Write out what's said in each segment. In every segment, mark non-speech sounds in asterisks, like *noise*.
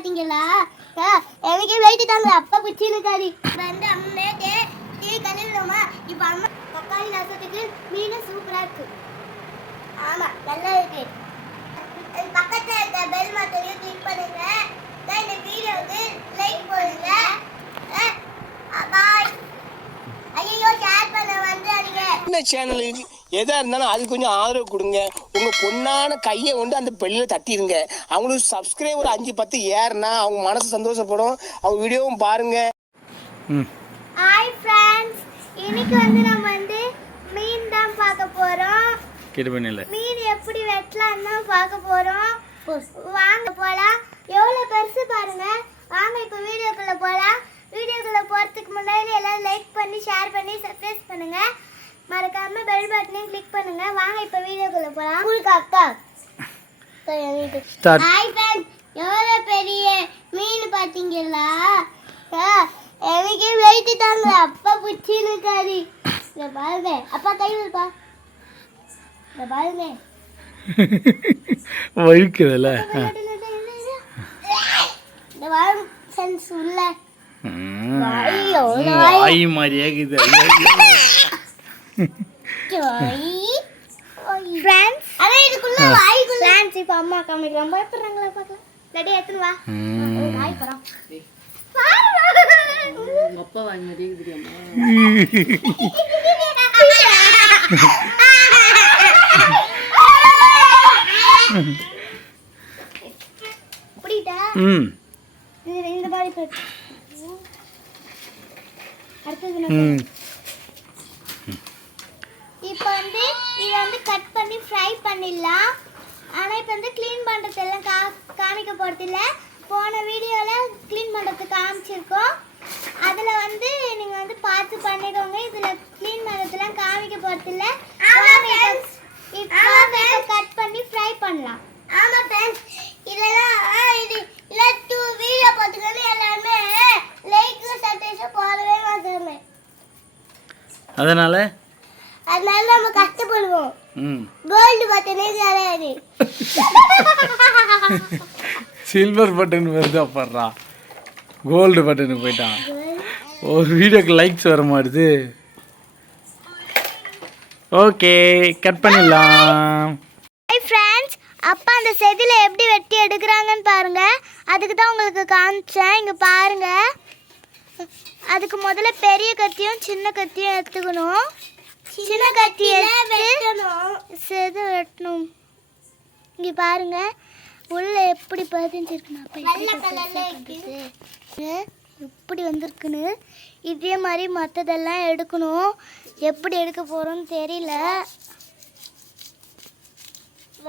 பாத்தீங்களா? எனக்கு வெயிட்டு தாங்க அப்பா குச்சின்னு இருக்காரு. வந்து அம்மே டீ கழுவிடுமா இப்போ அம்மா தக்காளி ரசத்துக்கு மீன் சூப்பரா இருக்கு. ஆமா நல்லா இருக்கு. பக்கத்தில் பக்கத்துல இருக்க பெல் மாத்தையும் கிளிக் பண்ணுங்க. தான் இந்த வீடியோவுக்கு லைக் போடுங்க. பாய் ஐயோ ஷேர் பண்ண வந்துடாதீங்க. சேனலுக்கு எதா இருந்தாலும் அது கொஞ்சம் ஆதரவு கொடுங்க. உங்க பொண்ணான கையை கொண்டு அந்த பெல்லில தட்டிடுங்க அவங்களுக்கு சப்ஸ்கிரைபர் அஞ்சு பத்து ஏறுனா அவங்க மனசு சந்தோஷப்படும். அவங்க வீடியோவும் பாருங்க. ம். ஹாய் ஃப்ரெண்ட்ஸ் இன்னைக்கு வந்து நம்ம வந்து மீன் தான் பார்க்க போறோம். கிருபணியில் மீன் எப்படி வெட்டலாம்னு பார்க்க போறோம். வாங்க போலாம். எவ்வளோ பெருசு பாருங்க. வாங்க இப்போ வீடியோக்குள்ள போலாம். வீடியோக்குள்ள போறதுக்கு முன்னாடி எல்லாரும் லைக் பண்ணி ஷேர் பண்ணி சப்ஸ்கிரைப் பண்ணுங்க. மறக்காம பெல் பட்டனையும் கிளிக் பண்ணுங்க. வாங்க இப்போ வீடியோக்குள்ள போலாம். உங்களுக்கு அக்கா. ஹாய் ஃப்ரெண்ட்ஸ் எவ்வளோ பெரிய மீன் பார்த்தீங்களா? எனக்கே வெயிட்டு தாங்க அப்பா பிடிச்சின்னு இருக்காரு. இதை பாருங்க. அப்பா கை விடுப்பா இதை பாருங்க. வழுக்குதுல்ல. இந்த வாரம் சென்ஸ் உள்ள. வாய் மாதிரியே இருக்குது *laughs* ஃப்ரெண்ட்ஸ் அட இதுக்குள்ள வாய்க்குள்ள. ஃப்ரெண்ட்ஸ் இப்போ அம்மா காமிக்கிறாங்க பயப்படுறாங்களா பார்க்கலாம். லடி எடுத்துன்னு வா. வாய் போறோம் அப்பா வாங்கி மாதிரியே தெரியாமா? புரியுதா? ம். இது இந்த மாதிரி அடுத்தது ம் இப்போ வந்து இதை வந்து கட் பண்ணி ஃப்ரை பண்ணிடலாம். ஆனால் இப்போ வந்து க்ளீன் பண்ணுறதெல்லாம் கா காமிக்க போகிறதில்ல போன வீடியோவில் க்ளீன் பண்ணுறது காமிச்சிருக்கோம். அதில் வந்து நீங்கள் வந்து பார்த்து பண்ணிக்கோங்க. இதில் க்ளீன் பண்ணுறதுலாம் காமிக்க போகிறதில்ல இப்போ கட் பண்ணி ஃப்ரை பண்ணலாம். ஆமாம் ஃப்ரெண்ட்ஸ் இதெல்லாம் இது இல்லை டூ வீடியோ பார்த்துக்கணும் எல்லாருமே. லைக் சட்டேஷன் போடவே அதனால் அதனால நம்ம கஷ்டப்படுவோம். ம். கோல்டு பட்டனே கிடையாது. சில்வர் பட்டன் வருதா படுறா. கோல்டு பட்டனுக்கு போயிட்டான். ஒரு வீடியோக்கு லைக்ஸ் வர மாட்டுது. ஓகே கட் பண்ணிடலாம். ஹாய் ஃப்ரெண்ட்ஸ் அப்பா அந்த செதில எப்படி வெட்டி எடுக்கிறாங்கன்னு பாருங்க. அதுக்கு தான் உங்களுக்கு காமிச்சேன். இங்க பாருங்க. அதுக்கு முதல்ல பெரிய கத்தியும் சின்ன கத்தியும் எடுத்துக்கணும். சின்ன கத்தி வெட்டணும். செது வெட்டணும். இங்க பாருங்க. உள்ள எப்படி பதிஞ்சிருக்குன்னு அப்பா? எப்படி வந்திருக்குன்னு? இதே மாதிரி மற்றதெல்லாம் எடுக்கணும். எப்படி எடுக்க போறோம்னு தெரியல.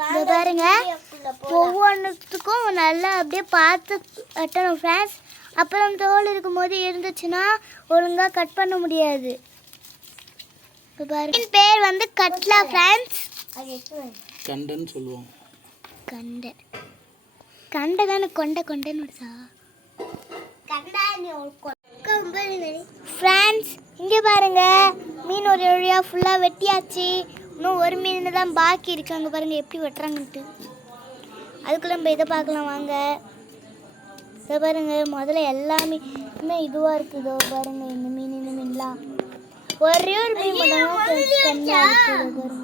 இங்க பாருங்க. ஒவ்வொன்றுத்துக்கும் நல்லா அப்படியே பார்த்து வெட்டணும் ஃப்ரெண்ட்ஸ் அப்புறம் தோல் இருக்கும்போது இருந்துச்சுன்னா ஒழுங்காக கட் பண்ண முடியாது. பாருங்க பேர். வந்து கட்லா ஃப்ரெண்ட்ஸ் கண்டுன்னு சொல்லுவோம். கண்டை. கண்டை தானே கொண்டை கொண்டைன்னு விடுதா ஃப்ரெண்ட்ஸ் இங்கே பாருங்க. மீன் ஒரு வழியாக ஃபுல்லாக வெட்டியாச்சு. இன்னும் ஒரு மீன் தான் பாக்கி இருக்கு. அங்கே பாருங்க எப்படி வெட்டுறாங்கன்ட்டு. அதுக்குள்ள நம்ம இதை பார்க்கலாம் வாங்க. இதை பாருங்க முதல்ல எல்லாமே இன்னும் இதுவாக இருக்குதோ பாருங்க இந்த மீன் இந்த மீன்லாம். ஒரே ஒரு மீன் மட்டும் கண்ணா இருக்குது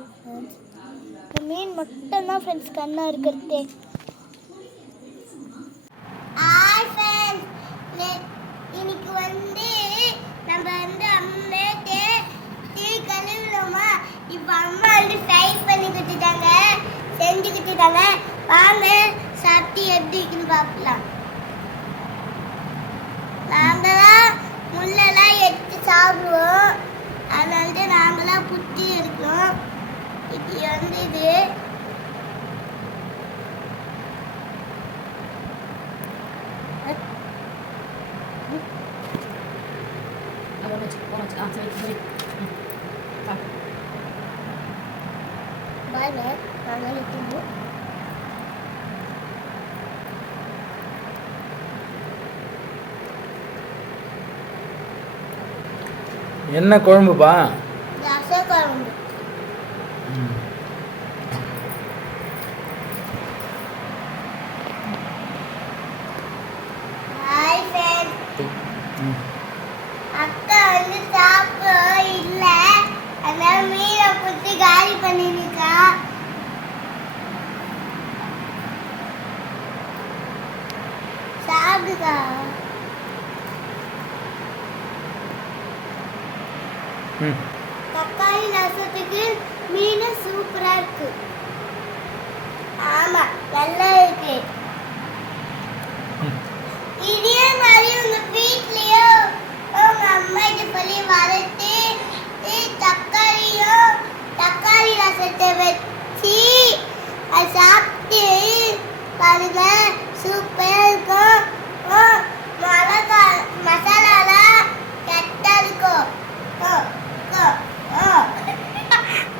மீன் மட்டும்தான் ஃப்ரெண்ட்ஸ் கண்ணா இருக்கிறதே. இன்னைக்கு வந்து நம்ம வந்து அம்மேட்டு டீ கழுவினோமா இப்போ அம்மா வந்து ஃப்ரை பண்ணி கொடுத்துட்டாங்க. செஞ்சு கொடுத்துட்டாங்க. வாங்க சாப்பிட்டு எப்படி இருக்குன்னு பார்க்கலாம் நாங்களாம் முள்ளெல்லாம் எடுத்து சாப்பிடுவோம் அதனால தான் நாங்களாம் புத்தி எடுக்கிறோம் இப்படி வந்து இது பாருங்க நாங்கள் நிற்கணும் என்ன குழம்புப்பா? குழம்பு. தக்காளி ரசத்துக்கு மீன் சூப்பரா இருக்கு. ஆமா நல்லா இருக்கு. இடியம்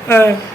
É.